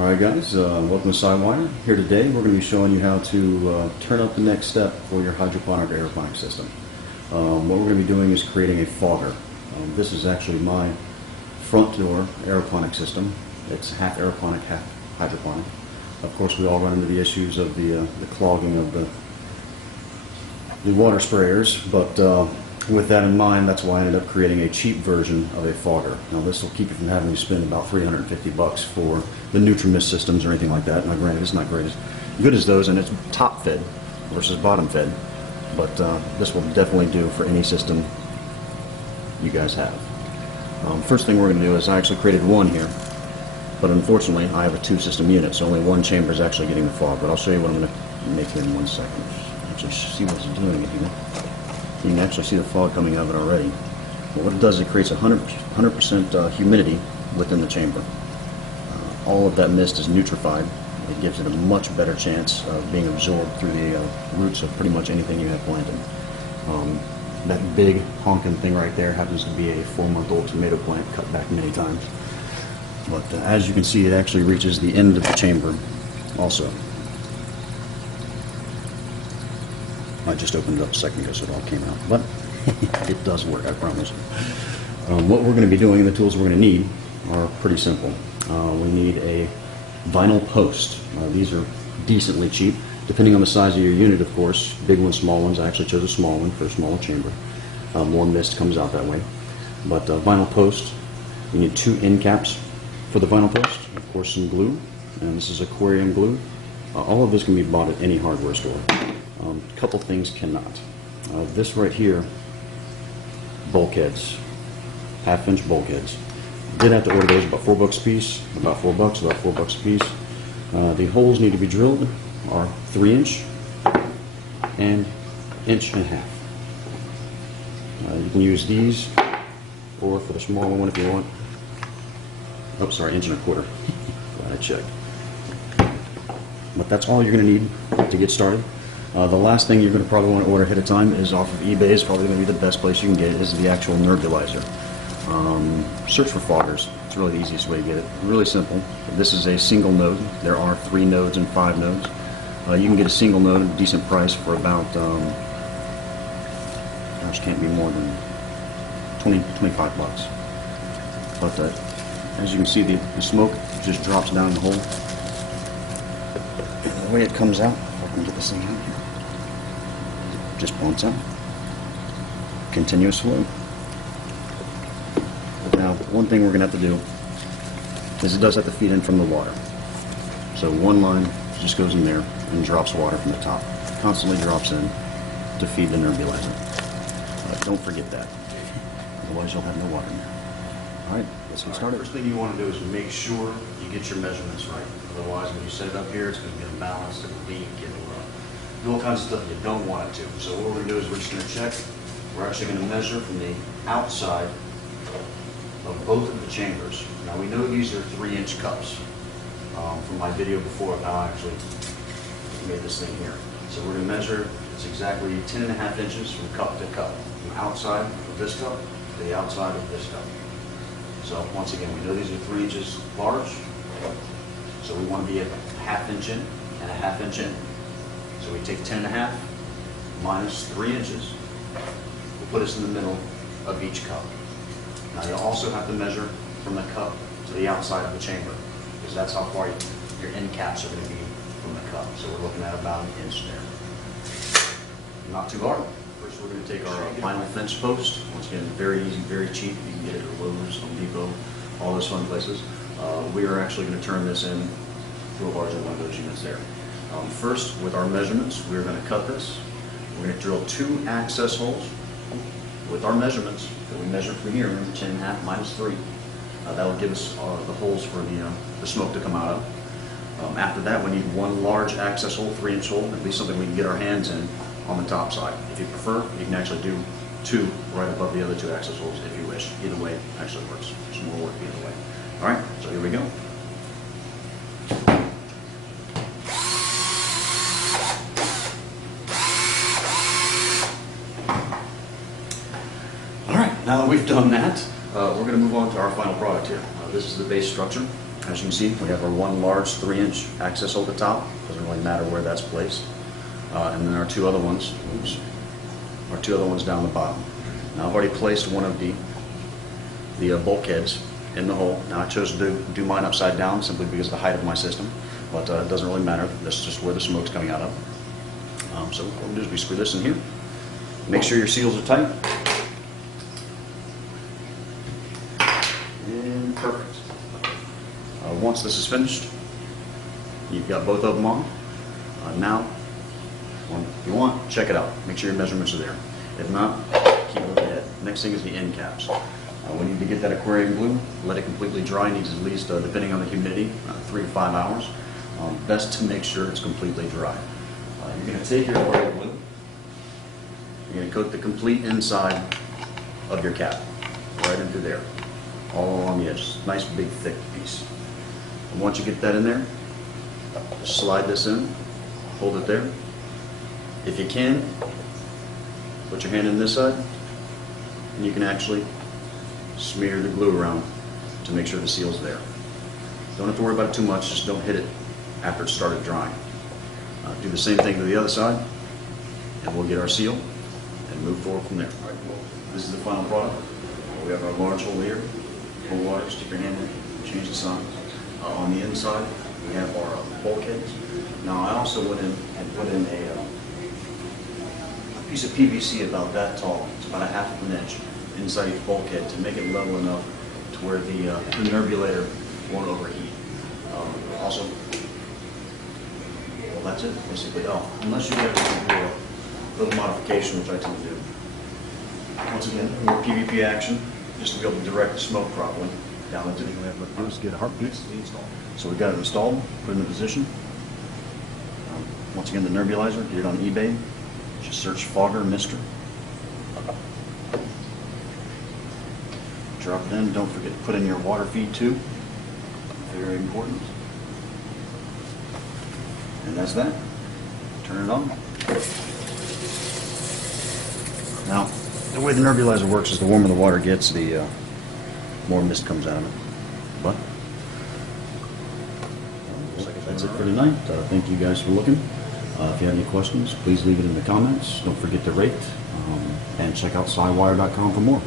Alright guys, welcome to Sidewire. Here today we're going to be showing you how to turn up the next step for your hydroponic or aeroponic system. What we're going to be doing is creating a fogger. This is actually my front door aeroponic system. It's half aeroponic, half hydroponic. Of course we all run into the issues of the clogging of the water sprayers, but with that in mind, that's why I ended up creating a cheap version of a fogger. Now this will keep you from having to spend about $350 for the Nutrimist systems or anything like that. Now granted, it's not great as good as those, and it's top fed versus bottom fed, but this will definitely do for any system you guys have. First thing we're going to do is I actually created one here, but unfortunately I have a 2-system unit, so only one chamber is actually getting the fog, but I'll show you what I'm going to make here in 1 second. Actually see what it's doing here. You can actually see the fog coming out of it already. But what it does is it creates 100% humidity within the chamber. All of that mist is nutrified. It gives it a much better chance of being absorbed through the roots of pretty much anything you have planted. That big honking thing right there happens to be a 4-month-old tomato plant cut back many times. But as you can see, it actually reaches the end of the chamber also. I just opened it up a second ago so it all came out, but it does work, I promise. What we're going to be doing, the tools we're going to need are pretty simple. We need a vinyl post. These are decently cheap, depending on the size of your unit, of course. Big ones, small ones. I actually chose a small one for a smaller chamber. More mist comes out that way. But vinyl post, we need 2 end caps for the vinyl post. Of course, some glue, and this is aquarium glue. All of this can be bought at any hardware store. A couple things cannot. This right here, bulkheads, 1/2-inch bulkheads. Did have to order those, about $4 a piece, about $4 a piece. The holes need to be drilled are 3-inch and 1.5 inches. You can use these, or for the smaller one if you want. Oh, sorry, 1.25 inches. Glad I checked. But that's all you're going to need to get started. The last thing you're going to probably want to order ahead of time is off of eBay. Is probably going to be the best place you can get it. Is the actual nebulizer. Search for foggers. It's really the easiest way to get it. Really simple. This is a single node. There are 3 nodes and 5 nodes. You can get a single node at a decent price for about, gosh, can't be more than 25 bucks. But as you can see, the smoke just drops down the hole. And the way it comes out, if I can get this thing out here, just bumps out. Continuous flow. Now, one thing we're going to have to do is it does have to feed in from the water. So one line just goes in there and drops water from the top. Constantly drops in to feed the nebulizer. Don't forget that. Otherwise you'll have no water in there. Alright, let's get started. First thing you want to do is make sure you get your measurements right. Otherwise when you set it up here, it's going to be unbalanced, it'll leak, it'll do all kinds of stuff you don't want it to. So what we're going to do is we're just going to check. We're actually going to measure from the outside of both of the chambers. Now we know these are 3-inch cups. From my video before of how I actually made this thing here. So we're going to measure, it's exactly 10.5 inches from cup to cup. From outside of this cup to the outside of this cup. So once again, we know these are 3 inches large. So we want to be at 1/2 inch in and 1/2 inch in. So we take 10.5 minus 3 inches. Will put us in the middle of each cup. Now you'll also have to measure from the cup to the outside of the chamber, because that's how far your end caps are going to be from the cup. So we're looking at about 1 inch there. Not too hard. First we're going to take our vinyl fence post. Once again, very easy, very cheap. You can get it at Lowe's, Home Depot, all those fun places. We are actually going to turn this in to a larger one of those units there. First, with our measurements, we're going to cut this. We're going to drill 2 access holes with our measurements that we measured from here. Remember, 10.5 minus 3. That will give us the holes for the smoke to come out of. After that, we need 1 large access hole, 3-inch hole, at least something we can get our hands in on the top side. If you prefer, you can actually do 2 right above the other 2 access holes if you wish. Either way actually works. There's more work either way. Alright, so here we go. Alright, now that we've done that, we're going to move on to our final product here. This is the base structure. As you can see, we have our one large 3-inch access hole at the top. Doesn't really matter where that's placed. And then our two other ones, down the bottom. Now I've already placed one of the bulkheads in the hole. Now I chose to do mine upside down simply because of the height of my system, but it doesn't really matter. That's just where the smoke's coming out of. So what we'll do is we screw this in here. Make sure your seals are tight. And perfect. Once this is finished, you've got both of them on. Now, if you want, check it out. Make sure your measurements are there. If not, keep looking ahead. Next thing is the end caps. We need to get that aquarium glue, let it completely dry. It needs at least, depending on the humidity, 3 to 5 hours. Best to make sure it's completely dry. You're going to take your aquarium glue. You're going to coat the complete inside of your cap, right into there, all along the edges. Nice, big, thick piece. And once you get that in there, just slide this in, hold it there. If you can, put your hand in this side, and you can actually smear the glue around to make sure the seal's there. Don't have to worry about it too much, just don't hit it after it started drying. Do the same thing to the other side, and we'll get our seal and move forward from there. All right, well, this is the final product. We have our large hole here, cold water, stick your hand in, change the size. On the inside, we have our bulkheads. Now I also went in and put in a piece of PVC about that tall, it's about 1/2 inch, inside each bulkhead to make it level enough to where the nerbulator won't overheat. Also, well, that's it basically. Oh, unless you have to do a little modification, which I tend to do. Once again, more PVP action, just to be able to direct the smoke properly down into the. We have to do is get a heartbeat. So we got it installed, put it in the position. Once again, the nebulizer, get it on eBay. Just search Fogger Mister. Drop it in. Don't forget to put in your water feed too. Very important. And that's that. Turn it on. Now, the way the nebulizer works is the warmer the water gets, the more mist comes out of it. But that's it for tonight. Thank you guys for looking. If you have any questions, please leave it in the comments. Don't forget to rate and check out SciWire.com for more.